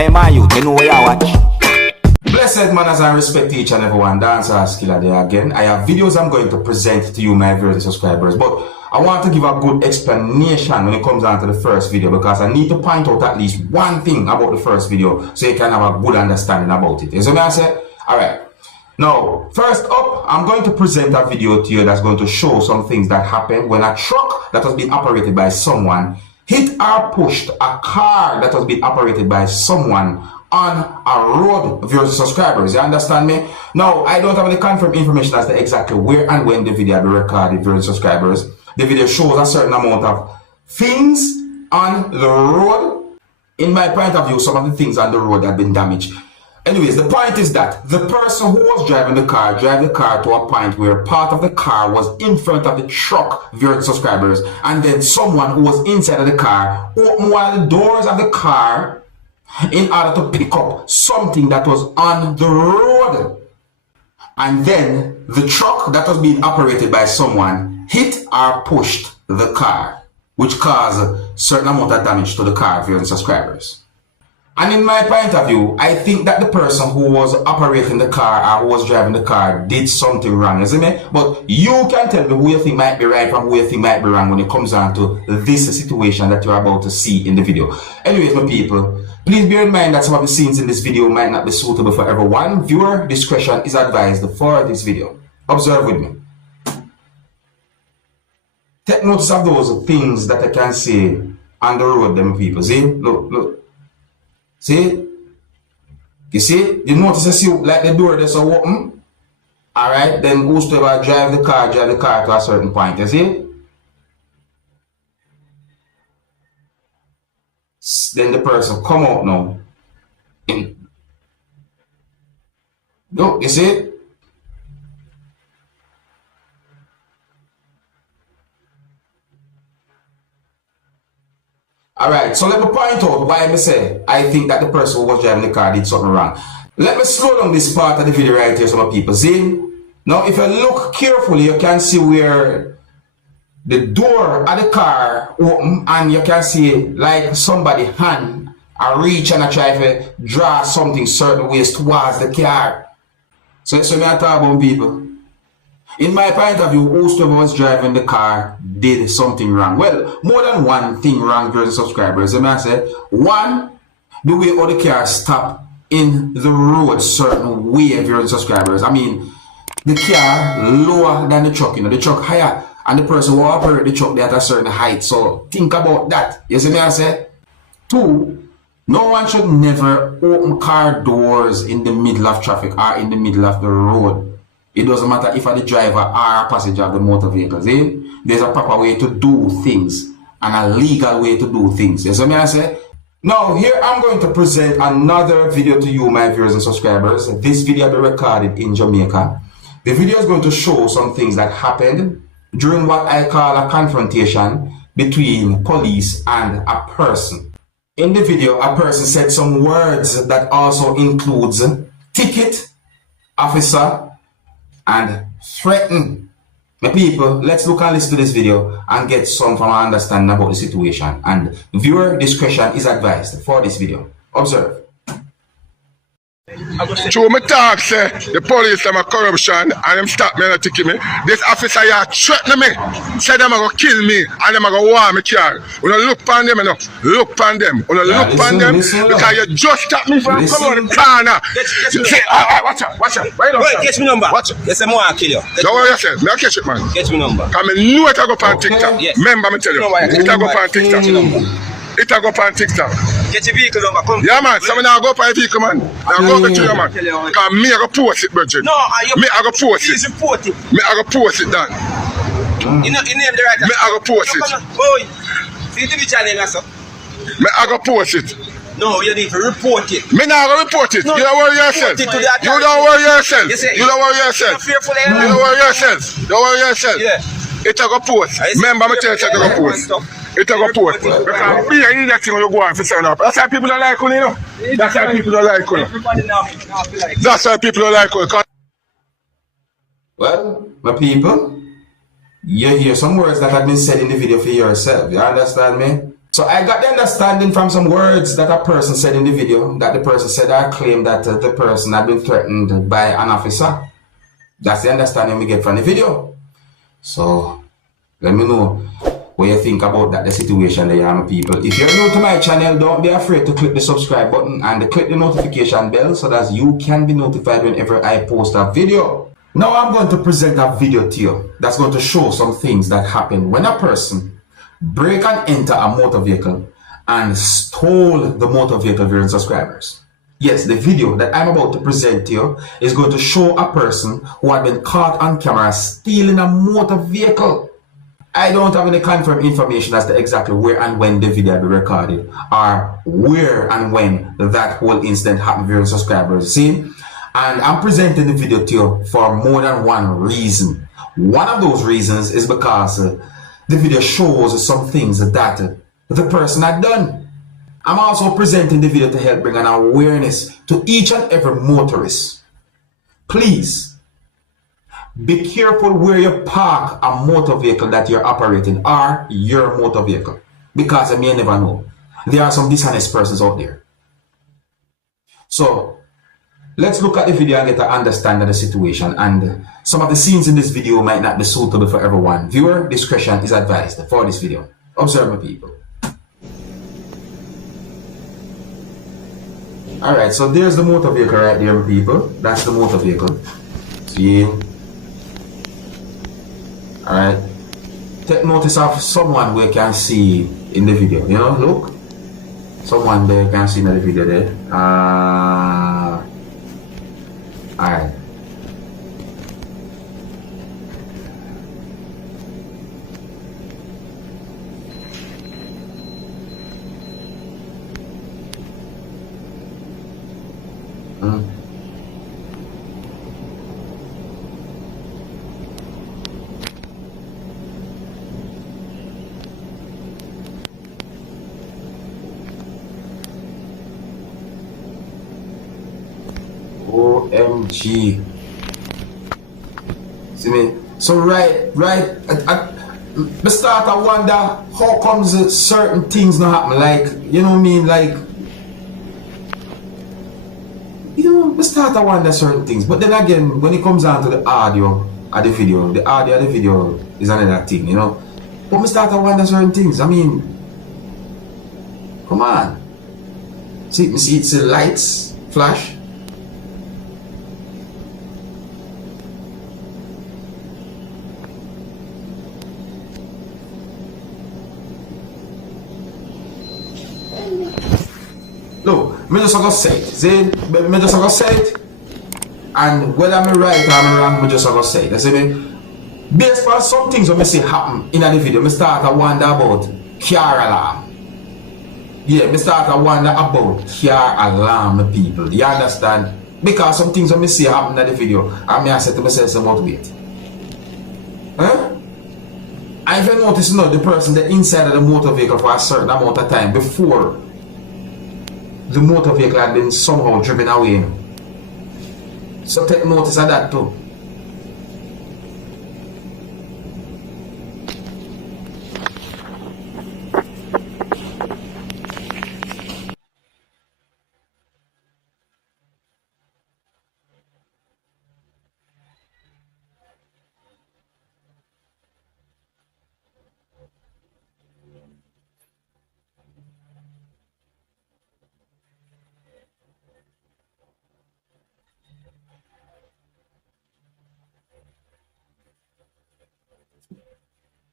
Hey man, you know where you watch. Blessed manners and respect to each and everyone. Dancehall skilla there again. I have videos I'm going to present to you, my viewers and subscribers, but I want to give a good explanation when it comes down to the first video, because I need to point out at least one thing about the first video so you can have a good understanding about it. You see what I say? Alright. Now, first up, I'm going to present a video to you that's going to show some things that happened when a truck that was being operated by someone hit or pushed a car that was being operated by someone on a road, viewers and subscribers. You understand me? Now, I don't have any confirmed information as to exactly where and when the video will be recorded, viewers and subscribers. The video shows a certain amount of things on the road. In my point of view, some of the things on the road have been damaged. Anyways, the point is that the person who was driving the car to a point where part of the car was in front of the truck, viewers and subscribers, and then someone who was inside of the car opened one of the doors of the car in order to pick up something that was on the road. And then the truck that was being operated by someone hit or pushed the car, which caused a certain amount of damage to the car, viewers and subscribers. And in my point of view, I think that the person who was operating the car or who was driving the car did something wrong, isn't it? But you can tell me who you think might be right from who you think might be wrong when it comes down to this situation that you're about to see in the video. Anyways, my people, please bear in mind that some of the scenes in this video might not be suitable for everyone. Viewer discretion is advised for this video. Observe with me. Take notice of those things that I can see on the road, them people. See? Look. See? You see? You notice I see like the door that's open? Alright, then whosoever drive the car to a certain point, you see? Then the person come out now. Look, you see? Alright, so let me point out why I say I think that the person who was driving the car did something wrong. Let me slow down this part of the video right here, some people see. Now if you look carefully, you can see where the door of the car open, and you can see like somebody hand a reach and a try to draw something certain ways towards the car. So that's what I talk about, people. In my point of view, whoever was driving the car did something wrong. Well, more than one thing wrong, viewers and subscribers. I say, one, the way all the cars stop in the road certain way, viewers and subscribers. I mean, the car lower than the truck, the truck higher, and the person who operate the truck there at a certain height. So think about that. You see me I say? Two, no one should never open car doors in the middle of traffic or in the middle of the road. It doesn't matter if I'm the driver or a passenger of the motor vehicles. There's a proper way to do things and a legal way to do things. You see what I say? Now, here I'm going to present another video to you, my viewers and subscribers. This video will be recorded in Jamaica. The video is going to show some things that happened during what I call a confrontation between police and a person. In the video, a person said some words that also includes ticket, officer, and threaten. My people, let's look and listen to this video and get some from our understanding about the situation. And viewer discretion is advised for this video. Observe. True, me talk say the police them a corruption and them stop me and ticket me. This officer here threaten me, say them a go kill me and them a go war me car. We don't look pan them enough. Look pan them. We don't look pan them because you just stop me from coming out the corner. Say, watch out. Why don't catch me number. Watch out. Yes, I'm going to kill you. Don't worry yourself. Me a catch it, man. Catch me number. Because I know it a go pan TikTok. Yes. Remember me tell you. It a go pan TikTok. It a go pan TikTok. Get your vehicle number, come. Yeah, man. So me now go for a vehicle, man. Now go to you, man. Because me I go post it, Bridget. No, me I go post it. Please report it. Me I go post it, Dan. You know, you name the right. Me I go post it. Boy, see the bitch name, sir. Me I go post it. No, you need to report it. Me now go report it. No, you don't worry yourself. You don't worry yourself. You don't worry yourself. You don't worry yourself. Don't worry yourself. Yeah. It a go post. Remember me tell you it a go post. It a go post. Because me I need that thing when you go on for sign up. That's why people don't like you, know. That's why people don't like you. That's why people don't like you. Well, my people, you hear some words that have been said in the video for yourself. You understand me? So I got the understanding from some words that a person said in the video, that the person said or claimed that the person had been threatened by an officer. That's the understanding we get from the video. So let me know what you think about that, the situation there, young people. If you're new to my channel, don't be afraid to click the subscribe button and click the notification bell so that you can be notified whenever I post a video. Now I'm going to present a video to you that's going to show some things that happen when a person break and enter a motor vehicle and stole the motor vehicle of your subscribers. Yes, the video that I'm about to present to you is going to show a person who had been caught on camera stealing a motor vehicle. I don't have any confirmed information as to exactly where and when the video will be recorded or where and when that whole incident happened for your subscribers. See? And I'm presenting the video to you for more than one reason. One of those reasons is because the video shows some things that the person had done. I'm also presenting the video to help bring an awareness to each and every motorist. Please, be careful where you park a motor vehicle that you're operating or your motor vehicle. Because I may never know. There are some dishonest persons out there. So, let's look at the video and get an understanding of the situation. And some of the scenes in this video might not be suitable for everyone. Viewer discretion is advised for this video. Observe, my people. Alright, so there's the motor vehicle right there, my people. That's the motor vehicle. See? Alright. Take notice of someone we can see in the video. You know, look. Someone there can see in the video there. Alright. OMG. See me? So right, I start to wonder how comes certain things not happen. Like, you know what I mean? Like, you know, I start to wonder certain things. But then again, when it comes down to the audio of the audio of the video is another thing, you know. But I start to wonder certain things. I mean, come on. See it's the lights flash. Look, me just gonna say it. See, me just gonna say it. And whether I'm right or I'm wrong, me just gonna say it. You see me? Based on some things when I see happen in the video, me start to wonder about car alarm. Yeah, me start to wonder about car alarm, people. You understand? Because some things when I see happen in the video, I may say to myself about wait. Huh? I've noticed, you know, the person that inside of the motor vehicle for a certain amount of time before the motor vehicle had been somehow driven away. So take notice of that too.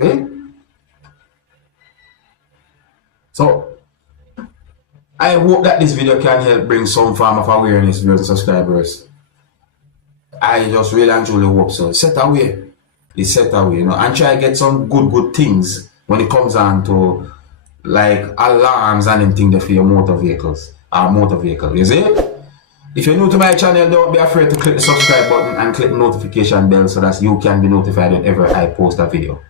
Okay? So, I hope that this video can help bring some form of awareness to your subscribers. I just really and truly hope so. Set away. It's set away, you know, and try to get some good things when it comes on to like alarms and anything for your motor vehicles or motor vehicle, you see? If you're new to my channel, don't be afraid to click the subscribe button and click the notification bell so that you can be notified whenever I post a video.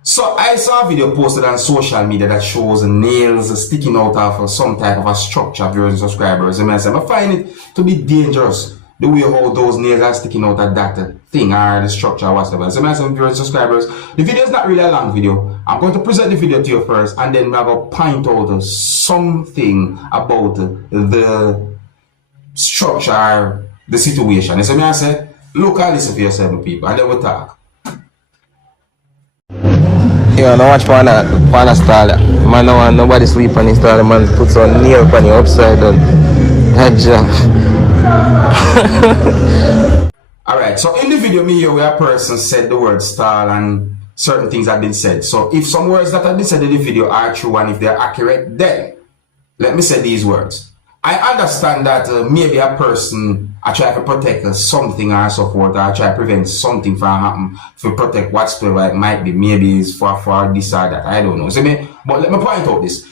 So I saw a video posted on social media that shows nails sticking out of some type of a structure of your subscribers. And I find it to be dangerous the way how those nails are sticking out of that thing or the structure or whatever. So, my viewers and subscribers, the video is not really a long video. I'm going to present the video to you first, and then I'm going to point out something about the structure, the situation. So, I say, look and listen for yourself, people, and then we'll talk. Yeah, no watch for a style. Man, no want nobody sleep on his style. Man, puts on nail on the upside down. That job. Alright, so in the video, me here where a person said the word style and certain things have been said. So if some words that have been said in the video are true and if they're accurate, then let me say these words. I understand that maybe a person I try to protect something or so forth, or try to prevent something from happening to protect whatsoever it might be. Maybe it's for this or that, I don't know. So but let me point out this.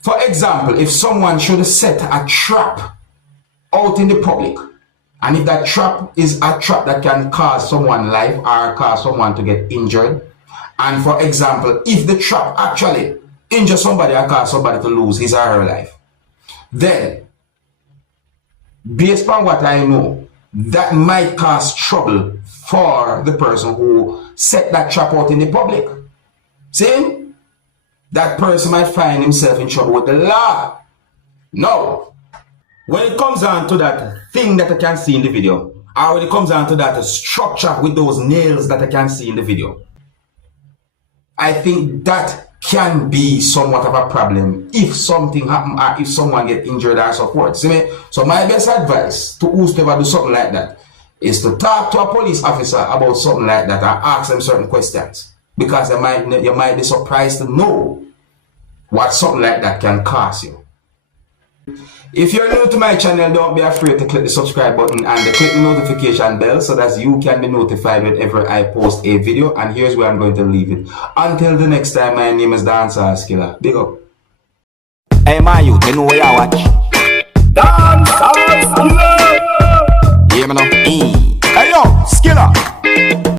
For example, if someone should set a trap out in the public, and if that trap is a trap that can cause someone life or cause someone to get injured, and for example, if the trap actually injures somebody or cause somebody to lose his or her life, then based on what I know, that might cause trouble for the person who set that trap out in the public. See? That person might find himself in trouble with the law. No. When it comes down to that thing that I can see in the video, or when it comes down to that structure with those nails that I can see in the video, I think that can be somewhat of a problem if something happen or if someone get injured or so forth. See me? So my best advice to whoever do something like that is to talk to a police officer about something like that and ask them certain questions, because you might be surprised to know what something like that can cost you. If you're new to my channel, don't be afraid to click the subscribe button and click the notification bell so that you can be notified whenever I post a video. And here's where I'm going to leave it. Until the next time, my name is Dancehall Skilla. Big up. Hey, my youth, you know where you watch. Dancehall skilla. Yeah, man.